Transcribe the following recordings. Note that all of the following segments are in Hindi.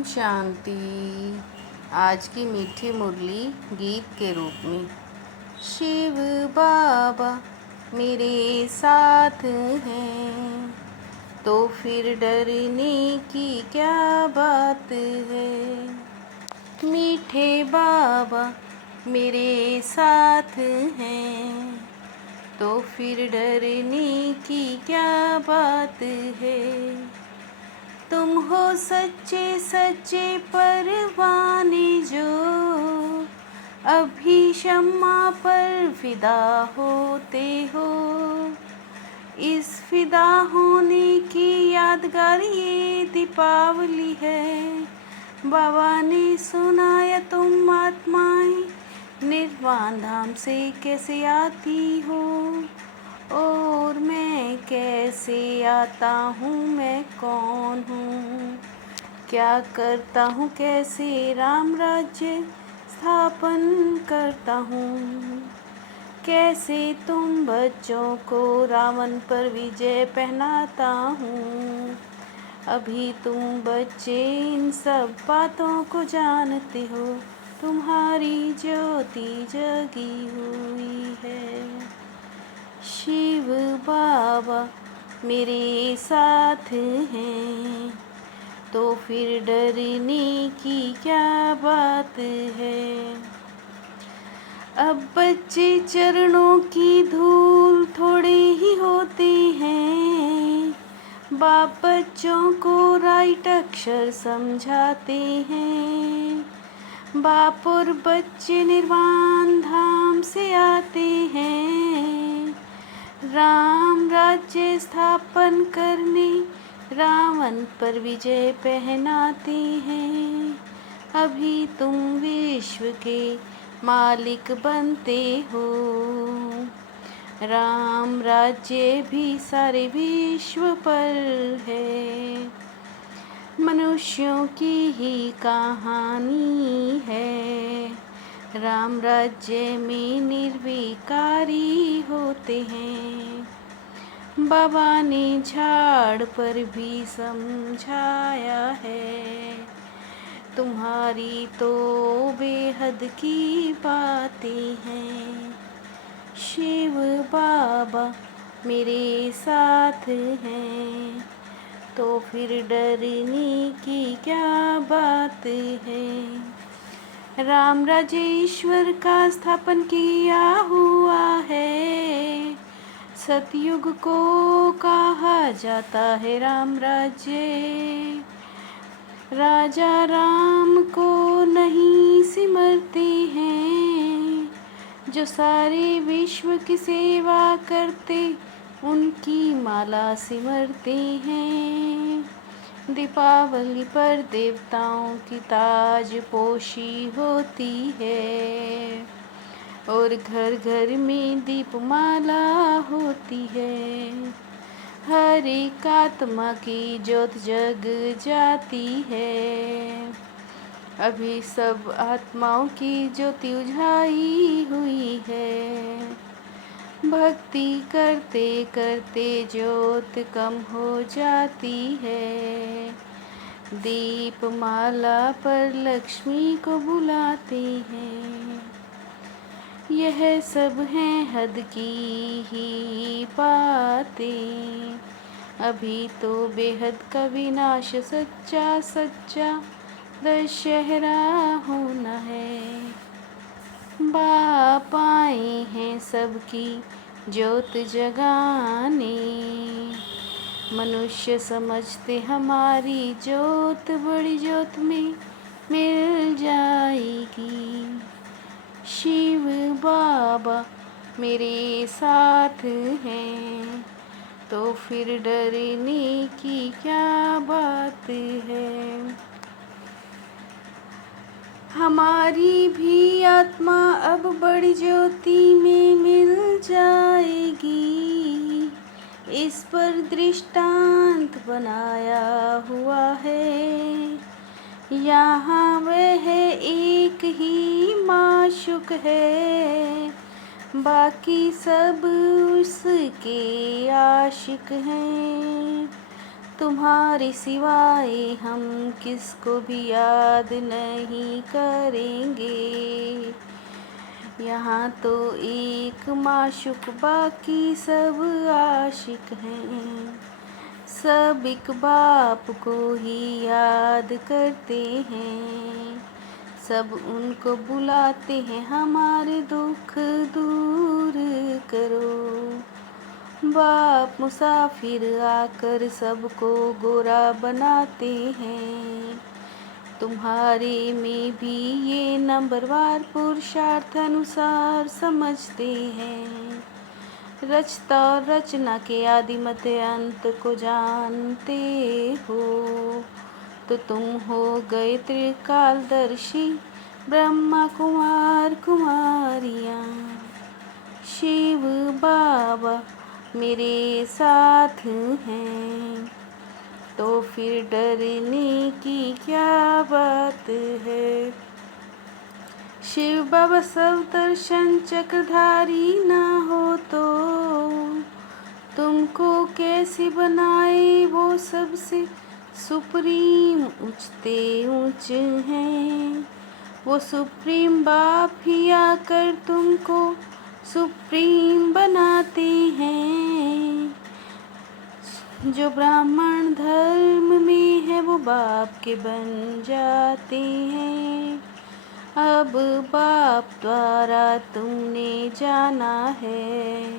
ओम शांति। आज की मीठी मुरली गीत के रूप में। शिव बाबा मेरे साथ हैं तो फिर डरने की क्या बात है। मीठे बाबा मेरे साथ हैं तो फिर डरने की क्या बात है। तुम हो सच्चे सच्चे परवाने जो अभी शम्मा पर फिदा होते हो। इस फिदा होने की यादगार ये दीपावली है। बाबा ने सुनाया तुम आत्माएं निर्वाण धाम से कैसे आती हो और मैं कैसे आता हूँ, मैं कौन हूँ, क्या करता हूँ, कैसे राम राज्य स्थापन करता हूँ। कैसे तुम बच्चों को रावण पर विजय पहनाता हूँ। अभी तुम बच्चे इन सब बातों को जानते हो, तुम्हारी ज्योति जगी हुई है। शिव बाबा मेरे साथ हैं तो फिर डरने की क्या बात है। अब बच्चे चरणों की धूल थोड़े ही होते हैं। बाप बच्चों को राइट अक्षर समझाते हैं। बाप और बच्चे निर्वाण धाम से आते हैं राम राज्य स्थापन करने, रावण पर विजय पहनाते हैं। अभी तुम विश्व के मालिक बनते हो। राम राज्य भी सारे विश्व पर है। मनुष्यों की ही कहानी है। राम राज्य में निर्विकारी होते हैं। बाबा ने झाड़ पर भी समझाया है। तुम्हारी तो बेहद की बातें हैं। शिव बाबा मेरे साथ हैं तो फिर डरने की क्या बात है। राम राज्य ईश्वर का स्थापन किया हुआ है। सतयुग को कहा जाता है राम राज्य। राजा राम को नहीं सिमरते हैं, जो सारे विश्व की सेवा करते उनकी माला सिमरते हैं। दीपावली पर देवताओं की ताज पोशी होती है और घर घर में दीपमाला होती है। हर एक आत्मा की ज्योत जग जाती है। अभी सब आत्माओं की ज्योति उझाई हुई है। भक्ति करते करते ज्योत कम हो जाती है। दीपमाला पर लक्ष्मी को बुलाते हैं। यह सब हैं हद की ही बातें। अभी तो बेहद का विनाश सच्चा सच्चा दशहरा होना है। बाप आए हैं सबकी ज्योत जगाने। मनुष्य समझते हमारी ज्योत बड़ी ज्योत में मिल जाएगी। शिव बाबा मेरे साथ हैं तो फिर डरने की क्या बात है। हमारी भी आत्मा अब बड़ी ज्योति में मिल जाएगी। इस पर दृष्टांत बनाया हुआ है। यहाँ वह एक ही माशुक है, बाकी सब उसके आशिक हैं। तुम्हारे सिवाय हम किसको भी याद नहीं करेंगे। यहाँ तो एक माशूक बाकी सब आशिक हैं। सब एक बाप को ही याद करते हैं। सब उनको बुलाते हैं, हमारे दुख दूर करो। बाप मुसाफिर आकर सबको गोरा बनाते हैं। तुम्हारे में भी ये नंबरवार पुरुषार्थ अनुसार समझते हैं। रचता और रचना के आदि मध्य अंत को जानते हो, तो तुम हो गए त्रिकालदर्शी ब्रह्मा कुमार कुमारियाँ। शिव बाबा मेरे साथ हैं, तो फिर डरने की क्या बात है। शिव बाबा सब दर्शन चक्रधारी ना हो तो तुमको कैसे बनाए। वो सबसे सुप्रीम ऊंचते ऊंच हैं। वो सुप्रीम बाप ही आकर तुमको सुप्रीम बनाते हैं। जो ब्राह्मण धर्म में है वो बाप के बन जाते हैं। अब बाप द्वारा तुमने जाना है,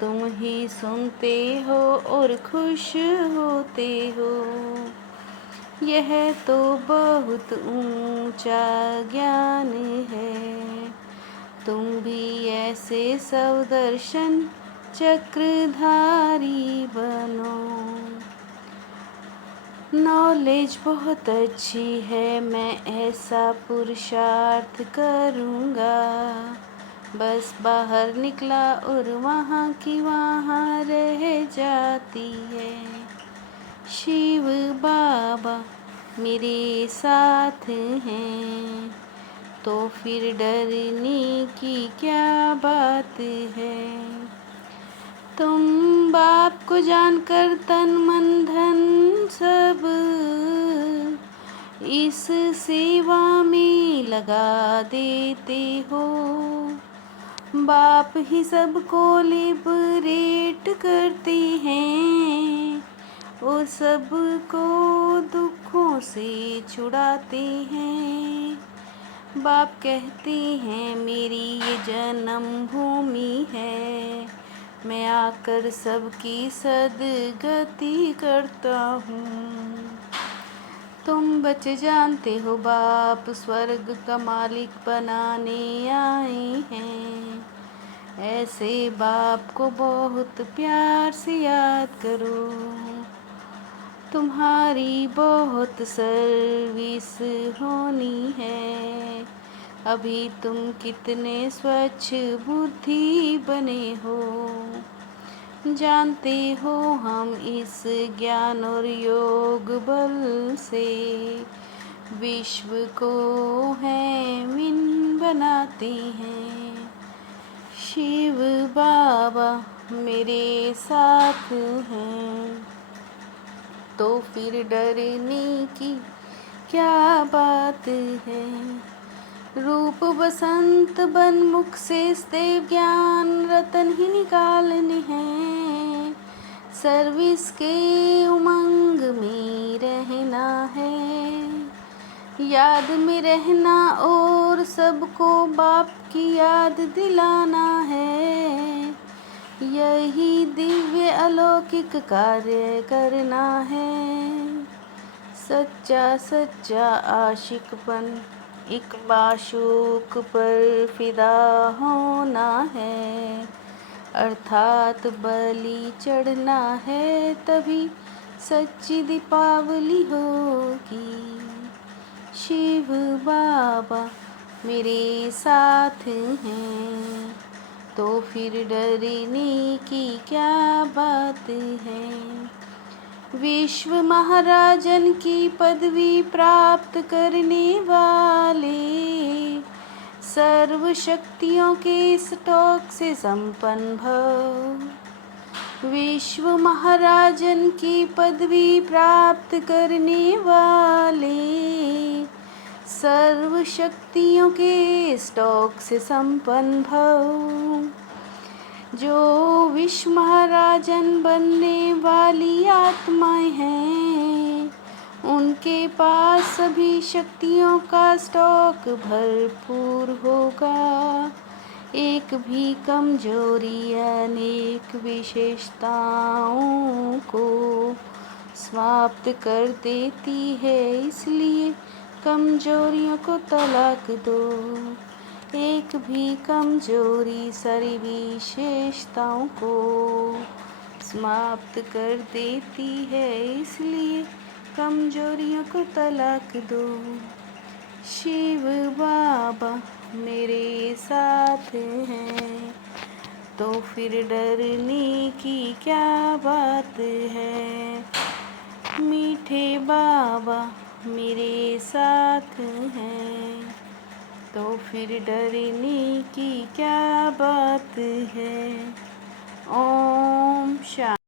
तुम ही सुनते हो और खुश होते हो। यह तो बहुत ऊंचा ज्ञान है। तुम भी ऐसे सब दर्शन चक्रधारी बनो। नॉलेज बहुत अच्छी है, मैं ऐसा पुरुषार्थ करूँगा। बस बाहर निकला और वहाँ की वहाँ रह जाती है। शिव बाबा मेरे साथ हैं, तो फिर डरने की क्या बात है। तुम बाप को जानकर तन मन धन सब इस सेवा में लगा देते हो। बाप ही सबको लिबरेट करते हैं और सबको दुखों से छुड़ाते हैं। बाप कहते हैं मेरी ये जन्म भूमि है, मैं आकर सबकी सदगति करता हूँ। तुम बच्चे जानते हो बाप स्वर्ग का मालिक बनाने आए हैं। ऐसे बाप को बहुत प्यार से याद करो। तुम्हारी बहुत सर्विस होनी है। अभी तुम कितने स्वच्छ बुद्धि बने हो। जानते हो हम इस ज्ञान और योग बल से विश्व को हैमिन बनाते हैं। शिव बाबा मेरे साथ हैं, तो फिर डरने की क्या बात है। रूप बसंत बन मुख से देव ज्ञान रतन ही निकालने हैं। सर्विस के उमंग में रहना है, याद में रहना और सबको बाप की याद दिलाना है। यही दिव्य अलौकिक कार्य करना है। सच्चा सच्चा आशिकपन एक माशूक पर फिदा होना है, अर्थात बलि चढ़ना है, तभी सच्ची दीपावली होगी। शिव बाबा मेरे साथ हैं, तो फिर डरने की क्या बात है। विश्व महाराजन की पदवी प्राप्त करने वाले, सर्व शक्तियों के स्टॉक से संपन्न भव। विश्व महाराजन की पदवी प्राप्त करने वाले, सर्व शक्तियों के स्टॉक से संपन्न भव, जो विश्व महाराजन बनने वाली आत्माएं हैं, उनके पास सभी शक्तियों का स्टॉक भरपूर होगा। एक भी कमजोरी अनेक विशेषताओं को समाप्त कर देती है, इसलिए कमजोरियों को तलाक दो। एक भी कमजोरी सारी विशेषताओं को समाप्त कर देती है, इसलिए कमजोरियों को तलाक दो। शिव बाबा मेरे साथ हैं, तो फिर डरने की क्या बात है। मीठे बाबा मेरे साथ हैं, तो फिर डरने की क्या बात है। ओम शांति।